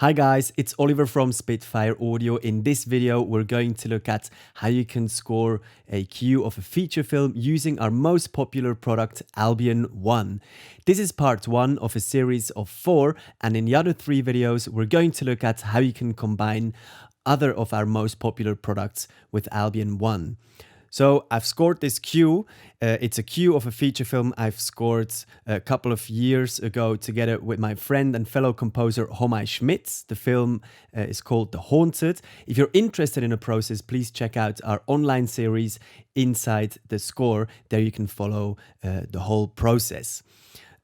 Hi guys, it's Oliver from Spitfire Audio. In this video, we're going to look at how you can score a cue of a feature film using our most popular product, Albion 1. This is part 1 of a series of 4, and in the other 3 videos, we're going to look at how you can combine other of our most popular products with Albion 1. So I've scored this cue. It's a cue of a feature film I've scored a couple of years ago together with my friend and fellow composer Homai Schmitz. The film is called The Haunted. If you're interested in the process, please check out our online series Inside the Score. There you can follow the whole process.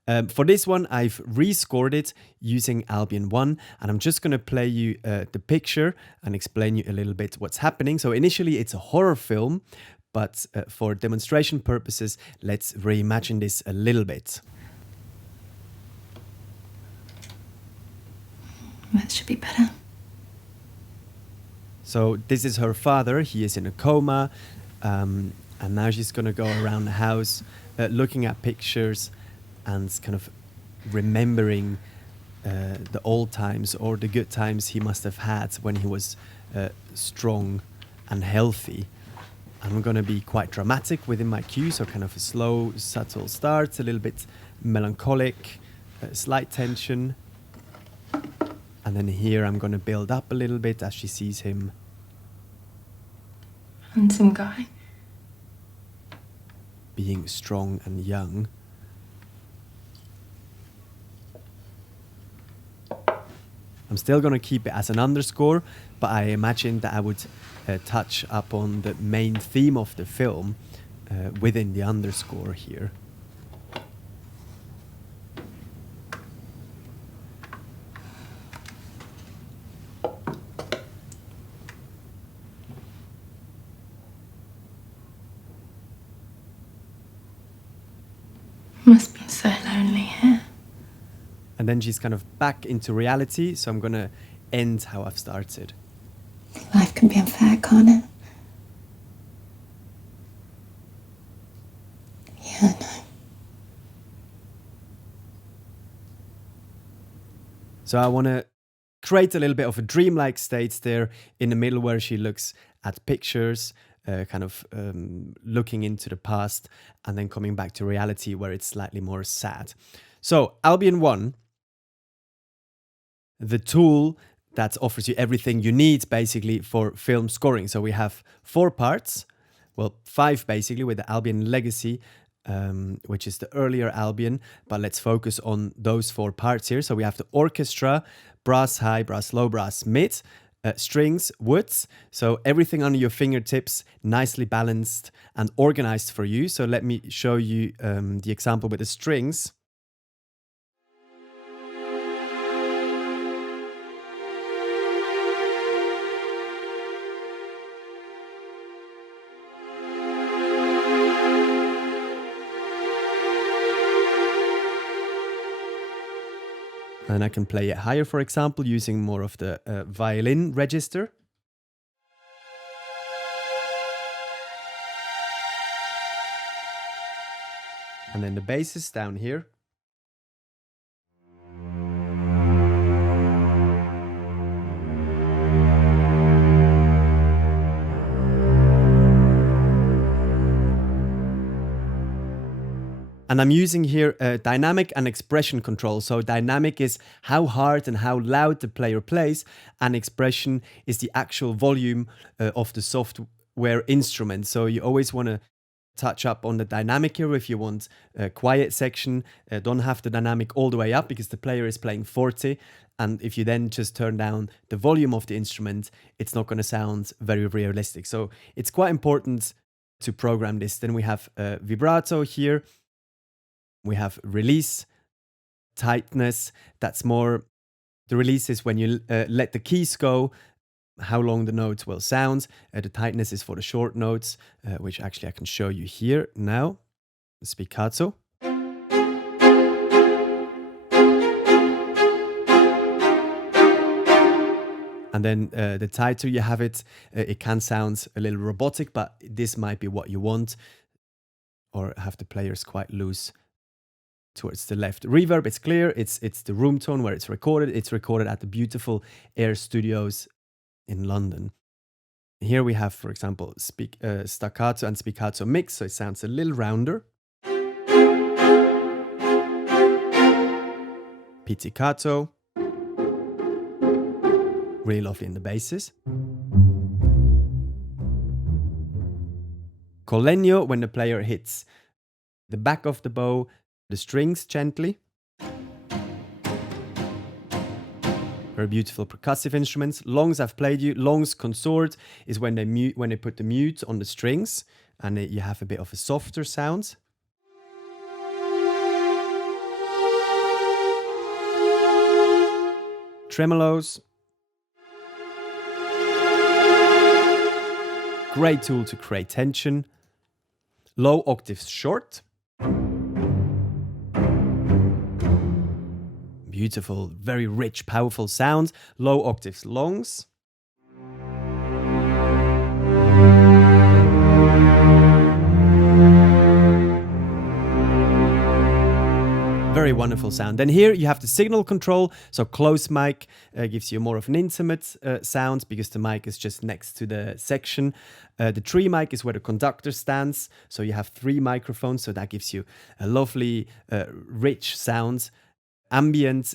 For this one, I've rescored it using Albion 1, and I'm just going to play you the picture and explain you a little bit what's happening. So initially, it's a horror film, but for demonstration purposes, let's reimagine this a little bit. That should be better. So this is her father. He is in a coma, and now she's going to go around the house looking at pictures and kind of remembering the old times or the good times he must have had when he was strong and healthy. I'm going to be quite dramatic within my cue, so kind of a slow, subtle start, a little bit melancholic, slight tension. And then here I'm going to build up a little bit as she sees him. Handsome guy. Being strong and young. I'm still going to keep it as an underscore, but I imagine that I would touch upon the main theme of the film within the underscore here. Must be so lonely here. And then she's kind of back into reality, so I'm going to end how I've started. Life can be unfair, can't it? Yeah, I know. So I want to create a little bit of a dreamlike state there in the middle where she looks at pictures, kind of looking into the past and then coming back to reality where it's slightly more sad. So Albion 1, the tool that offers you everything you need basically for film scoring. So we have 4 parts, well 5 basically with the Albion Legacy, which is the earlier Albion, but let's focus on those 4 parts here. So we have the orchestra, brass high, brass low, brass mid, strings, woods. So everything under your fingertips, nicely balanced and organized for you. So let me show you the example with the strings. And I can play it higher, for example, using more of the violin register. And then the bass is down here. And I'm using here dynamic and expression control. So dynamic is how hard and how loud the player plays, and expression is the actual volume of the software instrument. So you always want to touch up on the dynamic here if you want a quiet section. Don't have the dynamic all the way up because the player is playing 40. And if you then just turn down the volume of the instrument, it's not going to sound very realistic. So it's quite important to program this. Then we have vibrato here. We have release, tightness. That's more, the release is when you let the keys go, how long the notes will sound. The tightness is for the short notes, which actually I can show you here now. Spiccato. And then the tighter you have it, it can sound a little robotic, but this might be what you want, or have the players quite loose towards the left. Reverb, it's clear. It's the room tone where it's recorded. It's recorded at the beautiful Air Studios in London. Here we have, for example, staccato and spiccato mix, so it sounds a little rounder. Pizzicato. Really lovely in the basses. Con legno, when the player hits the back of the bow, the strings gently. Very beautiful percussive instruments. Longs I've played you. Longs consort is when they put the mute on the strings, and you have a bit of a softer sound. Tremolos. Great tool to create tension. Low octaves short. Beautiful, very rich, powerful sound. Low octaves longs. Very wonderful sound. Then here you have the signal control. So close mic gives you more of an intimate sound because the mic is just next to the section. The tree mic is where the conductor stands. So you have 3 microphones. So that gives you a lovely, rich sound. Ambient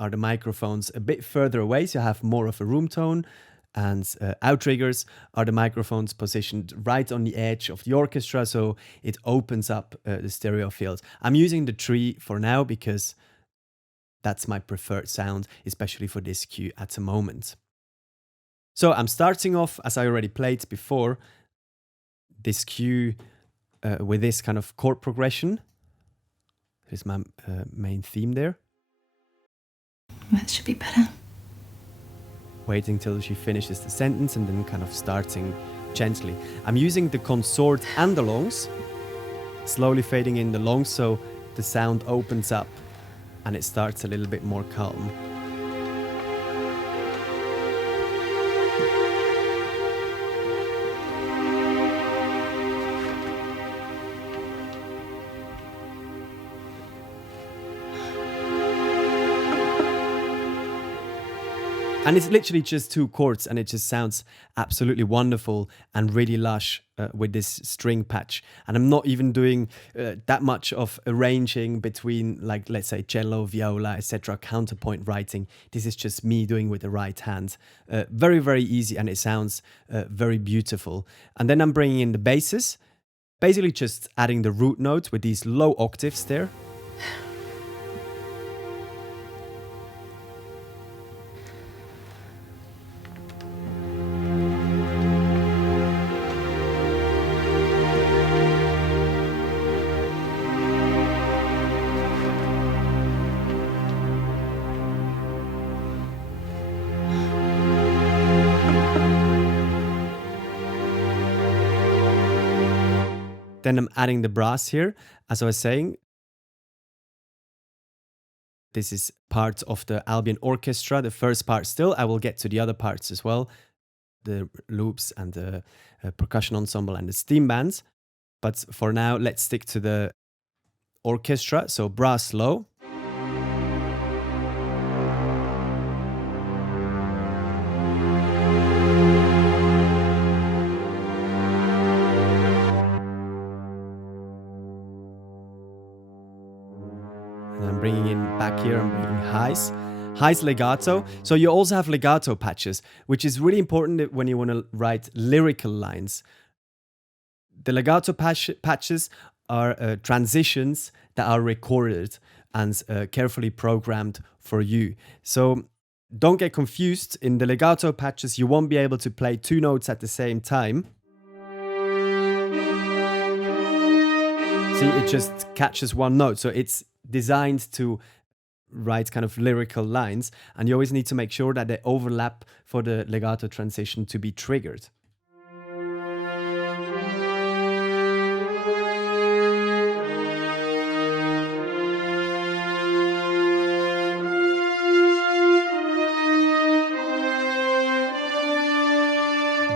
are the microphones a bit further away. So you have more of a room tone. And outriggers are the microphones positioned right on the edge of the orchestra, so it opens up the stereo field. I'm using the tree for now because that's my preferred sound, especially for this cue at the moment. So I'm starting off, as I already played before, this cue with this kind of chord progression. Here's my main theme there. That should be better. Waiting till she finishes the sentence and then kind of starting gently. I'm using the consort and the longs, slowly fading in the longs so the sound opens up and it starts a little bit more calm. And it's literally just 2 chords and it just sounds absolutely wonderful and really lush with this string patch. And I'm not even doing that much of arranging between, like, let's say cello, viola, etc., counterpoint writing. This is just me doing with the right hand. Very, very easy, and it sounds very beautiful. And then I'm bringing in the basses, basically just adding the root note with these low octaves there. Then I'm adding the brass here. As I was saying, this is part of the Albion orchestra, the first part still. I will get to the other parts as well, the loops and the percussion ensemble and the steam bands. But for now, let's stick to the orchestra. So brass low. I'm bringing in back here, I'm bringing highs. Highs legato. So you also have legato patches, which is really important when you want to write lyrical lines. The legato patches are transitions that are recorded and carefully programmed for you. So don't get confused. In the legato patches, you won't be able to play 2 notes at the same time. See, it just catches 1 note. So it's designed to write kind of lyrical lines, and you always need to make sure that they overlap for the legato transition to be triggered.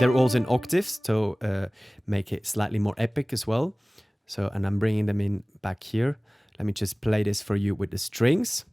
They're also in octaves to make it slightly more epic as well. So, and I'm bringing them in back here. Let me just play this for you with the strings.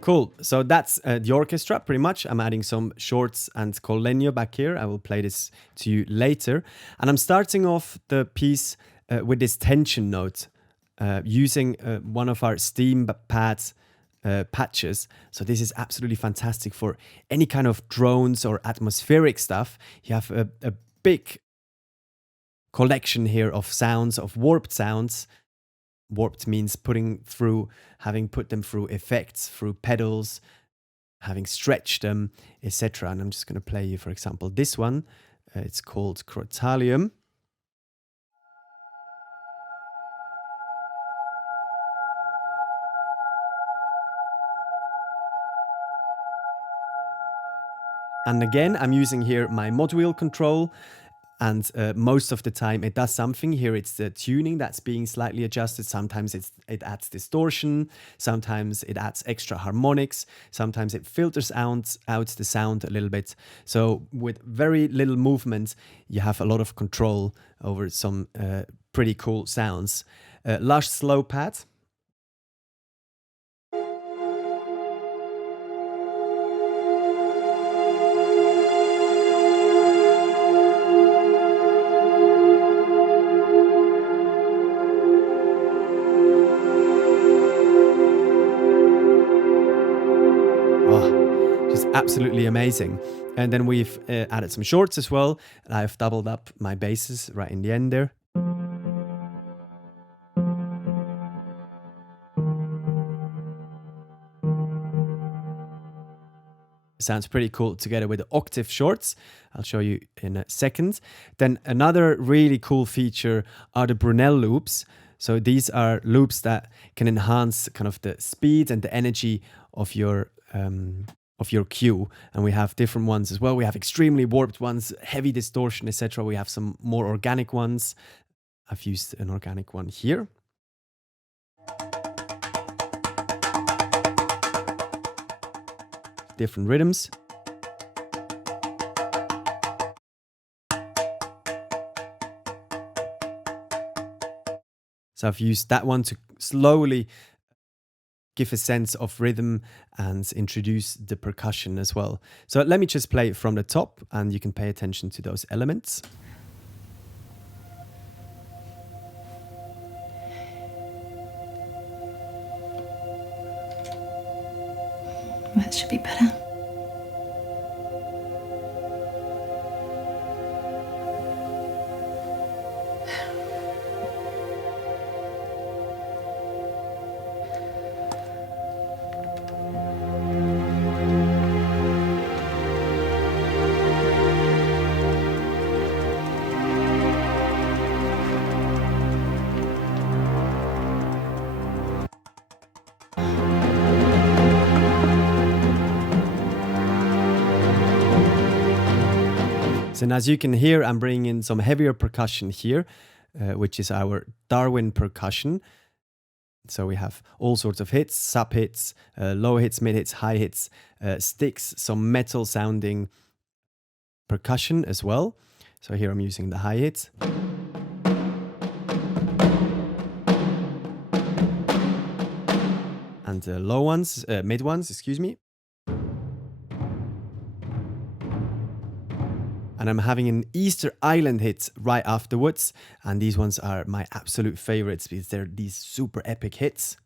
Cool. So that's the orchestra, pretty much. I'm adding some shorts and col legno back here. I will play this to you later. And I'm starting off the piece with this tension note using one of our steam pads patches. So this is absolutely fantastic for any kind of drones or atmospheric stuff. You have a big collection here of sounds, of warped sounds. Warped means having put them through effects, through pedals, having stretched them, etc. And I'm just going to play you, for example, this one. It's called Crotalium. And again, I'm using here my mod wheel control. And most of the time it does something. Here it's the tuning that's being slightly adjusted. Sometimes it adds distortion. Sometimes it adds extra harmonics. Sometimes it filters out the sound a little bit. So with very little movement, you have a lot of control over some pretty cool sounds. Lush slow pad. Absolutely amazing. And then we've added some shorts as well. I've doubled up my basses right in the end there. Sounds pretty cool together with the octave shorts. I'll show you in a second. Then another really cool feature are the Brunel loops. So these are loops that can enhance kind of the speed and the energy of your cue, and we have different ones as well. We have extremely warped ones, heavy distortion, etc. We have some more organic ones. I've used an organic one here. Different rhythms. So I've used that one to slowly give a sense of rhythm and introduce the percussion as well. So let me just play from the top and you can pay attention to those elements. That should be better. So as you can hear, I'm bringing in some heavier percussion here, which is our Darwin percussion. So we have all sorts of hits, sub hits, low hits, mid hits, high hits, sticks, some metal sounding percussion as well. So here I'm using the high hits. And the low ones, mid ones, excuse me. And I'm having an Easter Island hit right afterwards. And these ones are my absolute favorites because they're these super epic hits.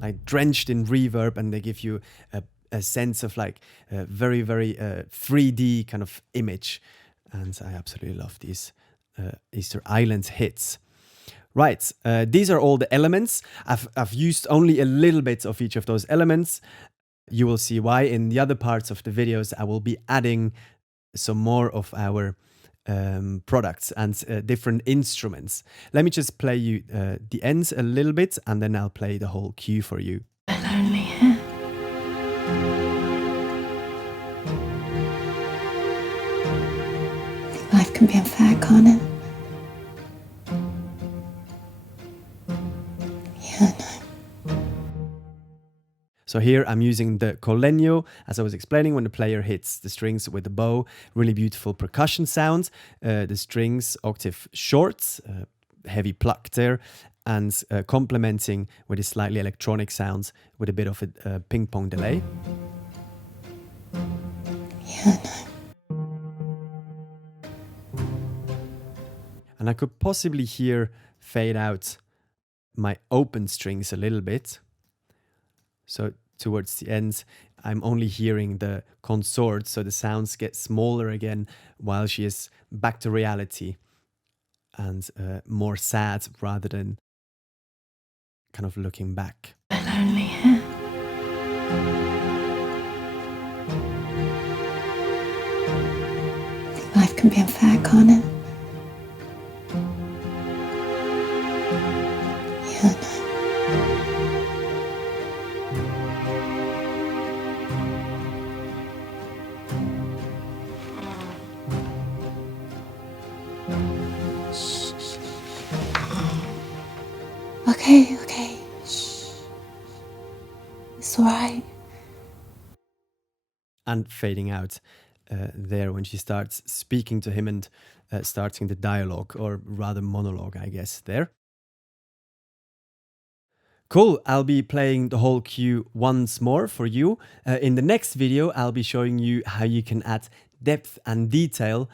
Like drenched in reverb, and they give you a sense of like a very, very 3D kind of image. And I absolutely love these Easter Island hits. Right, these are all the elements. I've used only a little bit of each of those elements. You will see why in the other parts of the videos. I will be adding some more of our products and different instruments. Let me just play you the ends a little bit, and then I'll play the whole cue for you. So lonely here. Life can be unfair, can't it? Yeah, I know. So here I'm using the collegno, as I was explaining, when the player hits the strings with the bow. Really beautiful percussion sound. The strings octave short, heavy pluck there, and complementing with a slightly electronic sound with a bit of a ping pong delay. Yeah, I know. And I could possibly here fade out my open strings a little bit. So towards the end, I'm only hearing the consort, so the sounds get smaller again while she is back to reality and more sad rather than kind of looking back. So lonely here. Life can be unfair, can't it? Yeah, I know. Shh. Okay. Shh. It's all right. And fading out there when she starts speaking to him and starting the dialogue, or rather monologue, I guess, there. Cool, I'll be playing the whole cue once more for you. In the next video, I'll be showing you how you can add depth and detail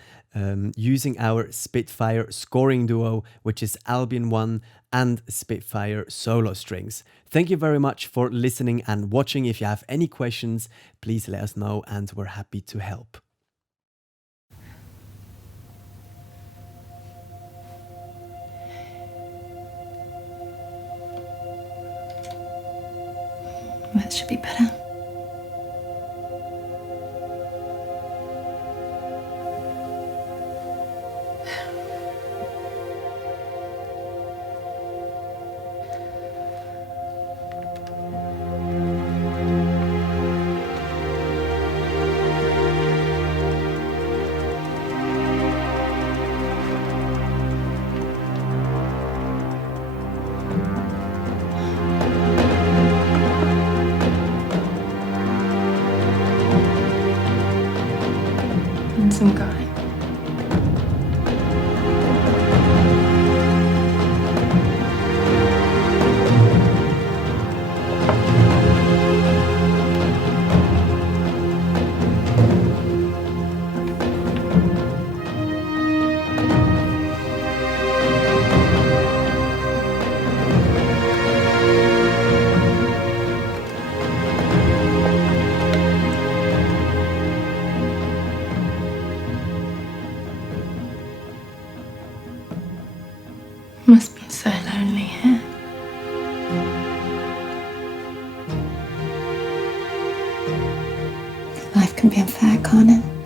using our Spitfire scoring duo, which is Albion 1 and Spitfire solo strings. Thank you very much for listening and watching. If you have any questions, please let us know and we're happy to help. That should be better. Handsome guy. Must be so lonely here. Life can be unfair, can't it?